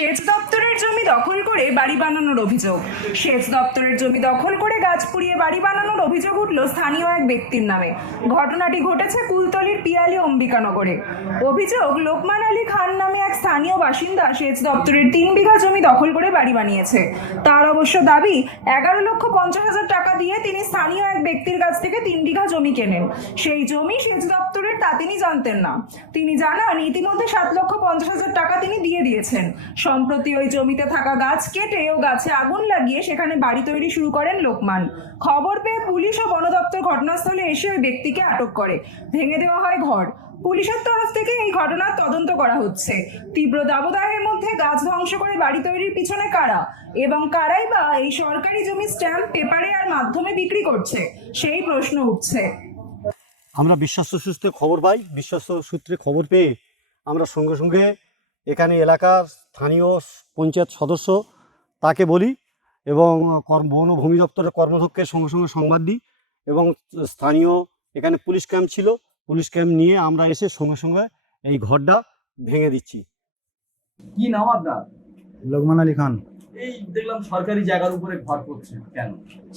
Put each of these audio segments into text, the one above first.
সেচ দপ্তরের জমি দখল করে বাড়ি বানানোর অভিযোগ। সেচ দপ্তরের জমি দখল করে গাছ পুড়িয়ে বাড়ি বানানোর অভিযোগ উঠল স্থানীয় এক ব্যক্তির নামে। ঘটনাটি ঘটেছে কুলতলির পিয়ালি অম্বিকানগরে অভিযোগ, লোকমান আলী খান নামে এক স্থানীয় বাসিন্দা সেচ দপ্তরের তিন বিঘা জমি দখল করে বাড়ি বানিয়েছে। তার অবশ্য দাবি, এগারো লক্ষ পঞ্চাশ হাজার টাকা দিয়ে তিনি স্থানীয় এক ব্যক্তির কাছ থেকে তিন বিঘা জমি কেনেন। সেই জমি সেচ দপ্তরের তা তিনি জানতেন না। তিনি জানান, ইতিমধ্যে সাত লক্ষ পঞ্চাশ হাজার টাকা তিনি দিয়ে দিয়েছেন। সম্প্রতি ওই জমিতে থাকা গাছ কেটে ও গাছে আগুন লাগিয়ে সেখানে বাড়ি তৈরি শুরু করেন লোকমান। খবর পেয়ে পুলিশ ও বন দপ্তর ঘটনাস্থলে এসে ওই ব্যক্তিকে আটক করে। ভেঙে দেওয়া হয় ঘর। পুলিশের তরফ থেকে এই ঘটনার তদন্ত করা হচ্ছে। তীব্র দাবদাহের মধ্যে গাছ ধ্বংস করে বাড়ি তৈরির পিছনে কারা? এবং কারাই বা এই সরকারি জমি স্ট্যাম্প, পেপারে আর মাধ্যমে বিক্রি করছে? সেই প্রশ্ন উঠছে। আমরা বিশ্বস্ত সূত্রে খবর পাই। বিশ্বস্ত সূত্রে খবর পেয়ে আমরা সঙ্গে সঙ্গে এখানে এলাকার স্থানীয় পঞ্চায়েত সদস্য তাকে বলি এবং কর্ম বন ভূমি দপ্তরের কর্মদক্ষের সঙ্গে সঙ্গে সংবাদ দিই এবং স্থানীয় এখানে পুলিশ ক্যাম্প ছিল পুলিশ ক্যাম্প নিয়ে আমরা এসে সঙ্গে সঙ্গে এই ঘরটা ভেঙে দিচ্ছি। কি নাম আপনার? লোকমান আলী খান। এই দেখলাম সরকারি জায়গার উপরে ঘর করছে কেন?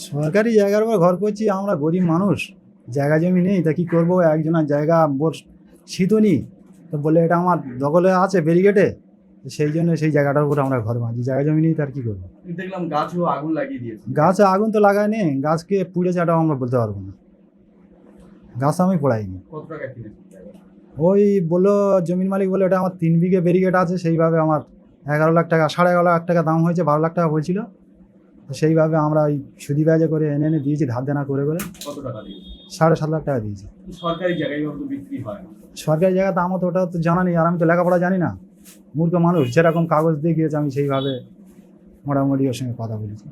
সরকারি জায়গার উপর ঘর করছি আমরা গরিব মানুষ জায়গা জমি নেই তা কি করব? একজনের জায়গা বোর শীতনি তো বলে এটা আমার দখলে আছে ব্যারিগেটে সেই জন্য সেই জায়গাটার উপর আমরা ঘর বাঁধি। জায়গা জমি নেই তার কি করব? দেখলাম গাছও আগুন লাগিয়ে দিয়েছে। গাছে আগুন তো লাগায় নেই গাছকে পুড়ে চাটাও আমরা বলতে পারব না। গাছ আমি পড়াইনি। কত টাকা ওই বলল জমির মালিক বলে এটা আমার তিন বিঘে ব্যারিগেট আছে সেইভাবে আমার এগারো লাখ টাকা সাড়ে এগারো লাখ টাকা দাম হয়েছে বারো লাখ টাকা বলছিল। সেইভাবে আমরা ওই সুদি ব্যাজে করে এনে এনে দিয়েছি ধার দেনা করে করে। কত টাকা দিয়েছে? সাড়ে সাত লাখ টাকা দিয়েছি। সরকারি জায়গায় তো বিক্রি হয়। সরকারি আমার তো ওটা তো জানা নেই আর আমি তো লেখাপড়া জানি না। মূর্খ মানুষ যেরকম কাগজ দিয়ে গিয়েছে আমি সেইভাবে মোটামুটি ওর সঙ্গে কথা বলেছি।